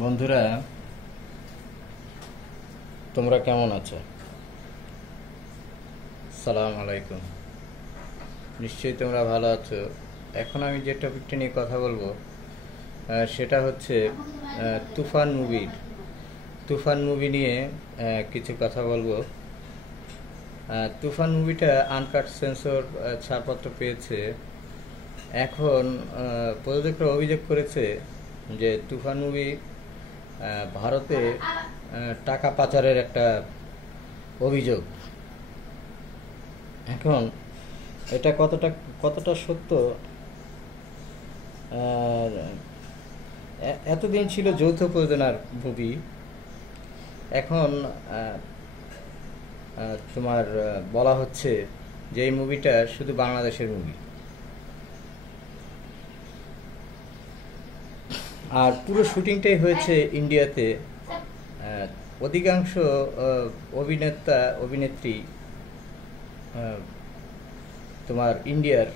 বন্ধুরা, তোমরা কেমন আছো? সালাম আলাইকুম। নিশ্চয়ই তোমরা ভালো আছো। এখন আমি যে টপিকটা নিয়ে কথা বলবো সেটা হচ্ছে তুফান মুভি নিয়ে কিছু কথা বলবো। তুফান মুভিটা আনকাট সেন্সর ছাড়পত্র পেয়েছে। এখন প্রযোজকরা অভিযোগ করেছে যে তুফান মুভি ভারতে টাকা পাচারের একটা অভিযোগ। এখন এটা কতটা কতটা সত্য? আহ, এতদিন ছিল যৌথ প্রযোজনার মুভি। এখন তোমার বলা হচ্ছে যে এই মুভিটা শুধু বাংলাদেশের মুভি, আর পুরো শুটিংটাই হয়েছে ইন্ডিয়াতে। আহ, অধিকাংশ অভিনেতা অভিনেত্রী আহ, তোমার ইন্ডিয়ার।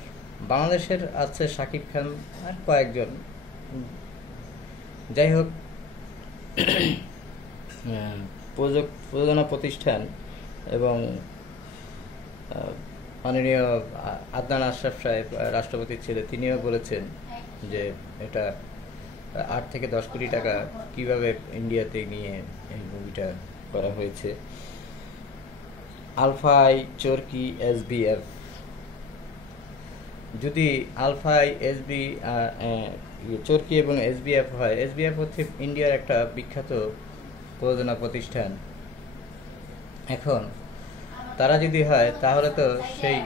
বাংলাদেশের আছে শাকিব খান আর কয়েকজন। যাই হোক, প্রযোজনা প্রতিষ্ঠান এবং মাননীয় আদনান আশরাফ সাহেব, রাষ্ট্রপতির ছেলে, তিনিও বলেছেন যে এটা 8 থেকে 10 কোটি টাকা কিভাবে ইন্ডিয়াতে নিয়ে এই মুভিটা করা হয়েছে। আলফাই, চরকি, এসবিএফ। যদি আলফাই, চরকি এবং এসবিএফ হয়, এসবিএফ হচ্ছে ইন্ডিয়ার একটা বিখ্যাত প্রযোজনা প্রতিষ্ঠান। এখন তারা যদি হয় তাহলে তো সেই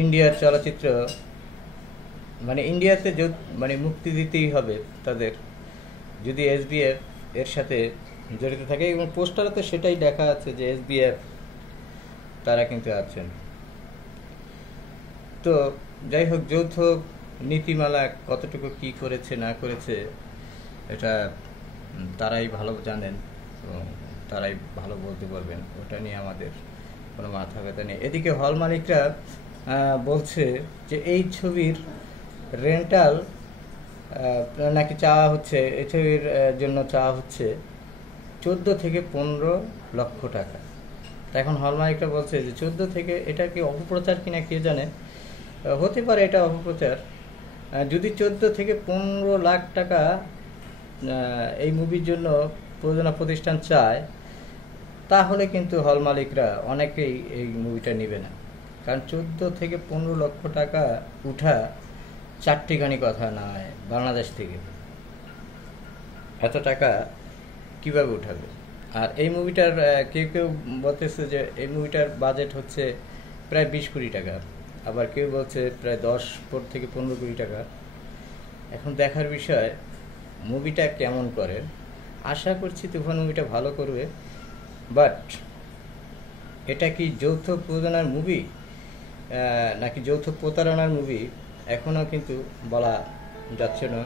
ইন্ডিয়ার চলচ্চিত্র মানে ইন্ডিয়াতে মানে মুক্তি দিতেই হবে তাদের, যদি এসবিএফ এর সাথে জড়িত থাকে। এবং পোস্টারে তো সেটাই দেখা আছে যে এসবিএফ তারা কিন্তু আছেন। তো যাই হোক, যৌথ নীতিমালা কতটুকু কি করেছে না করেছে এটা তারাই ভালো জানেন এবং তারাই ভালো বলতে পারবেন। ওটা নিয়ে আমাদের কোনো মাথা ব্যথা নেই। এদিকে হল মালিকরা বলছে যে এই ছবির রেন্টাল নাকি চাওয়া হচ্ছে, এই ছবির জন্য চাওয়া হচ্ছে 14 থেকে 15 লক্ষ টাকা। তা এখন হল মালিকরা বলছে যে 14 থেকে, এটা কি অপপ্রচার কিনা কে জানে। হতে পারে এটা অপপ্রচার। যদি 14 থেকে 15 লাখ টাকা এই মুভির জন্য প্রযোজনা প্রতিষ্ঠান চায়, তাহলে কিন্তু হল মালিকরা অনেকেই এই মুভিটা নেবে না। কারণ 14 থেকে 15 লক্ষ টাকা উঠা চারটিখানি কথা নয়। বাংলাদেশ থেকে এত টাকা কিভাবে উঠাবে? আর এই মুভিটার কেউ কেউ বলতেছে যে এই মুভিটার বাজেট হচ্ছে প্রায় 20 কোটি টাকা, আবার কেউ বলছে প্রায় 10 থেকে 15 কোটি টাকা। এখন দেখার বিষয় মুভিটা কেমন করে। আশা করছি তুফান মুভিটা ভালো করবে, বাট এটা কি যৌথ প্রযোজনার মুভি নাকি যৌথ প্রতারণার মুভি এখনও কিন্তু বলা যাচ্ছে না।